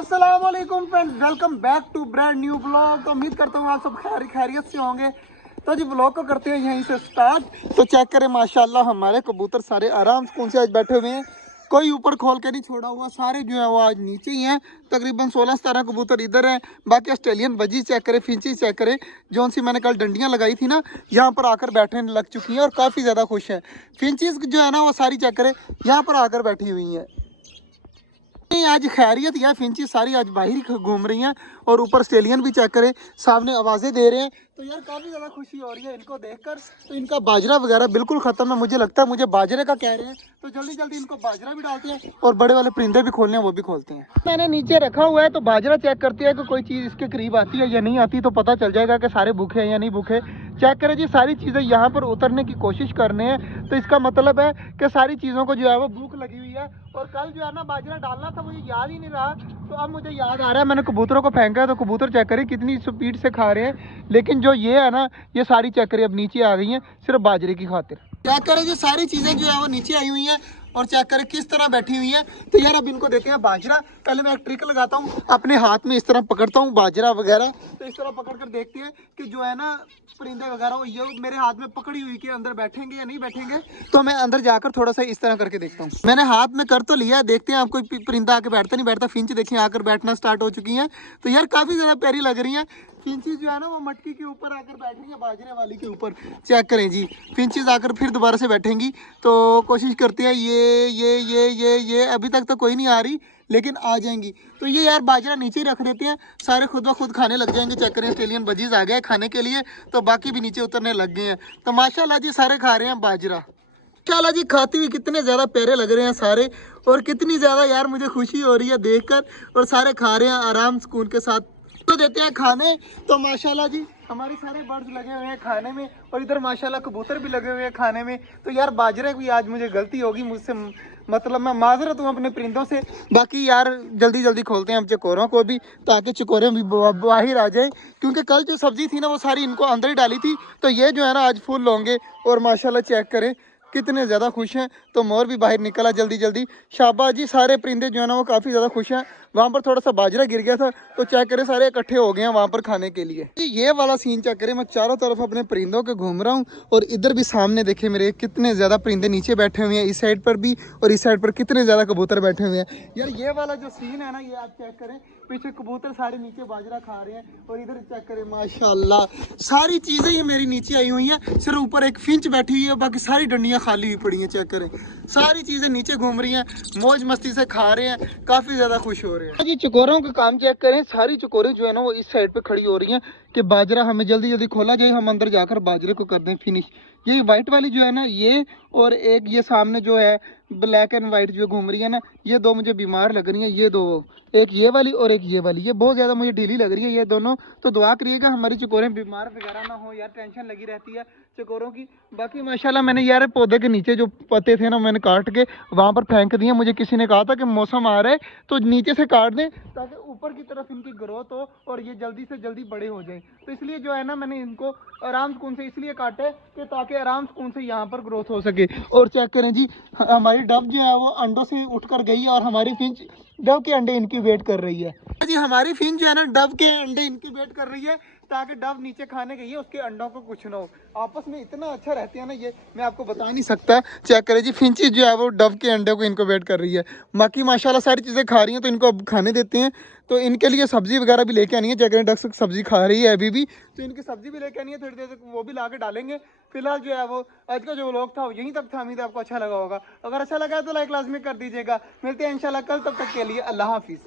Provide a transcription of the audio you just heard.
अस्सलाम वालेकुम friends, welcome back to brand new blog. तो उम्मीद करता हूँ आप सब खैरियत से होंगे। तो जी ब्लॉग को करते हैं यहीं से स्टार्ट। तो चेक करें माशाल्लाह हमारे कबूतर सारे आराम सुकून से आज बैठे हुए हैं, कोई ऊपर खोल के नहीं छोड़ा हुआ, सारे जो है वो आज नीचे ही हैं। तकरीबन 16-17 कबूतर इधर हैं, बाकी ऑस्ट्रेलियन बजी चेक करें, फिंची चेक करें, जौन सी मैंने कल डंडियाँ लगाई थी ना, यहाँ पर आकर बैठने लग चुकी हैं और काफ़ी ज़्यादा खुश हैं। फिंचीज जो है ना वो सारी चेक करें यहाँ पर आकर बैठी हुई हैं। आज खैरियत या फिंची सारी आज बाहर घूम रही हैं और ऊपर ऑस्ट्रेलियन भी चेक करें सामने आवाज़ें दे रहे हैं। तो यार काफ़ी ज़्यादा खुशी हो रही है इनको देखकर। तो इनका बाजरा वगैरह बिल्कुल ख़त्म है, मुझे लगता है मुझे बाजरे का कह रहे हैं, तो जल्दी जल्दी इनको बाजरा भी डालते हैं और बड़े वाले परिंदे भी खोलने हैं वो भी खोलते हैं। मैंने नीचे रखा हुआ है तो बाजरा चेक करते हैं कि कोई चीज़ इसके करीब आती है या नहीं आती, तो पता चल जाएगा कि सारे भूखे हैं या नहीं भूखे। चेक करें जी, सारी चीज़ें यहाँ पर उतरने की कोशिश करने हैं, तो इसका मतलब है कि सारी चीज़ों को जो है वो भूख लगी हुई है। और कल जो है ना बाजरा डालना था, मुझे याद ही नहीं रहा, तो अब मुझे याद आ रहा है, मैंने कबूतरों को फेंका है। तो कबूतर चेक करें कितनी स्पीड से खा रहे हैं, लेकिन जो ये है ना ये सारी चेक करें अब नीचे आ गई हैं सिर्फ बाजरे की खातिर। चेक करें जी, सारी चीज़ें जो है वो नीचे आई हुई हैं और चेक करें किस तरह बैठी हुई है। तो यार अब इनको देते हैं बाजरा। पहले मैं एक ट्रिक लगाता हूँ, अपने हाथ में इस तरह पकड़ता हूँ बाजरा वगैरह, तो इस तरह पकड़ कर देखते हैं कि जो है ना परिंदे वगैरह वो ये मेरे हाथ में पकड़ी हुई के अंदर बैठेंगे या नहीं बैठेंगे। तो मैं अंदर जाकर थोड़ा सा इस तरह करके देखता हूँ। मैंने हाथ में कर तो लिया, देखते हैं आप कोई परिंदा आके बैठता नहीं बैठता। फिंच देखिए आकर बैठना स्टार्ट हो चुकी हैं, तो यार काफ़ी ज़्यादा प्यारी लग रही हैं। फिंचीज जो है ना वो मटकी के ऊपर आकर बैठ रही है, बाजरे वाली के ऊपर। चेक करें जी, फिंचीज आकर फिर दोबारा से बैठेंगी, तो कोशिश करते हैं ये अभी तक तो कोई नहीं आ रही, लेकिन आ जाएंगी। तो ये यार बाजरा नीचे ही रख देते हैं, सारे खुद ब खुद खाने लग जाएंगे। चेक करें ऑस्ट्रेलियन बजीज आ गए खाने के लिए, तो बाकी भी नीचे उतरने लग गए हैं। तो माशाल्लाह जी सारे खा रहे हैं बाजरा। माशाल्लाह जी खाते हुए कितने ज़्यादा प्यारे लग रहे हैं सारे, और कितनी ज़्यादा यार मुझे खुशी हो रही है देखकर। और सारे खा रहे हैं आराम सुकून के साथ, तो देते हैं खाने। तो माशाल्लाह जी हमारे सारे बर्ड्स लगे हुए हैं खाने में, और इधर माशाल्लाह कबूतर भी लगे हुए हैं खाने में। तो यार बाजरे की आज मुझे गलती होगी मुझसे, मतलब मैं माजरत हूँ अपने परिंदों से। बाकी यार जल्दी जल्दी खोलते हैं हम चकोरों को भी, ताकि चकोरे भी बाहर आ जाएं, क्योंकि कल जो सब्जी थी ना वो सारी इनको अंदर ही डाली थी। तो ये जो है ना आज फुल होंगे, और माशाल्लाह चेक करें कितने ज़्यादा खुश हैं। तो मोर भी बाहर निकला जल्दी जल्दी। शाबाश जी, सारे परिंदे जो है ना वो काफ़ी ज़्यादा खुश हैं। वहाँ पर थोड़ा सा बाजरा गिर गया था, तो चेक करें सारे इकट्ठे हो गए हैं वहाँ पर खाने के लिए। ये वाला सीन चेक करें, मैं चारों तरफ अपने परिंदों के घूम रहा हूँ, और इधर भी सामने देखे मेरे कितने ज़्यादा परिंदे नीचे बैठे हुए हैं, इस साइड पर भी और इस साइड पर कितने ज़्यादा कबूतर बैठे हुए हैं। यार ये वाला जो सीन है ना, ये आप चेक करें, पीछे कबूतर सारे नीचे बाजरा खा रहे हैं, और इधर चेक करें माशाल्लाह सारी चीज़ें ये मेरी नीचे आई हुई हैं। सिर्फ ऊपर एक फिंच बैठी हुई है, बाकी सारी डंडियाँ खाली हुई पड़ी हैं। चेक करें सारी चीज़ें नीचे घूम रही हैं, मौज मस्ती से खा रहे हैं, काफ़ी ज़्यादा खुश हो रहे हैं जी। चकोरों का काम चेक करें, सारी चकोरें जो है ना वो इस साइड पे खड़ी हो रही हैं कि बाजरा हमें जल्दी जल्दी खोला जाए, हम अंदर जाकर बाजरे को कर दें फिनिश। ये वाइट वाली जो है ना ये, और एक ये सामने जो है ब्लैक एंड वाइट जो घूम रही है ना, ये दो मुझे बीमार लग रही हैं। ये दो, एक ये वाली और एक ये वाली, ये बहुत ज़्यादा मुझे ढीली लग रही है ये दोनों। तो दुआ करिएगा हमारी चकोरें बीमार वगैरह ना हो, यार टेंशन लगी रहती है चकोरों की। बाकी माशाल्लाह मैंने यार पौधे के नीचे जो पत्ते थे ना मैंने काट के वहाँ पर फेंक दिए। मुझे किसी ने कहा था कि मौसम आ रहा है तो नीचे से काट दें, ताकि ऊपर की तरफ इनकी ग्रोथ हो और ये जल्दी से जल्दी बड़े हो जाएं। तो इसलिए जो है ना मैंने इनको आराम सुकून से इसलिए काटा है कि ताकि आराम सुकून से यहाँ पर ग्रोथ हो सके। और चेक करें जी, हमारी डब जो है वो अंडों से उठकर गई है, और हमारी फिंच डब के अंडे इनक्यूबेट कर रही है जी। हमारी फिंच जो है ना डब के अंडे इनक्यूबेट कर रही है, ताकि डब नीचे खाने गई है उसके अंडों को कुछ ना हो। आपस में इतना अच्छा रहते हैं ना, ये मैं आपको बता नहीं सकता। चेक करें जी, फिंची जो है वो डब के अंडे को इनक्यूबेट कर रही है। बाकी माशाल्लाह सारी चीज़ें खा रही हैं, तो इनको अब खाने देते हैं। तो इनके लिए सब्जी वगैरह भी लेके आनी है। चेक करें डक सब्जी खा रही है अभी भी, तो इनकी सब्जी भी लेके आनी है, थोड़ी देर तक वो भी ला के डालेंगे। फिलहाल जो है वो आज का जो व्लॉग था वो यहीं तक था। उम्मीद है आपको अच्छा लगा होगा, अगर अच्छा लगा है तो लाइक लाजमी कर दीजिएगा। मिलते हैं इंशाल्लाह कल, तब तक के लिए अल्लाह हाफिज़।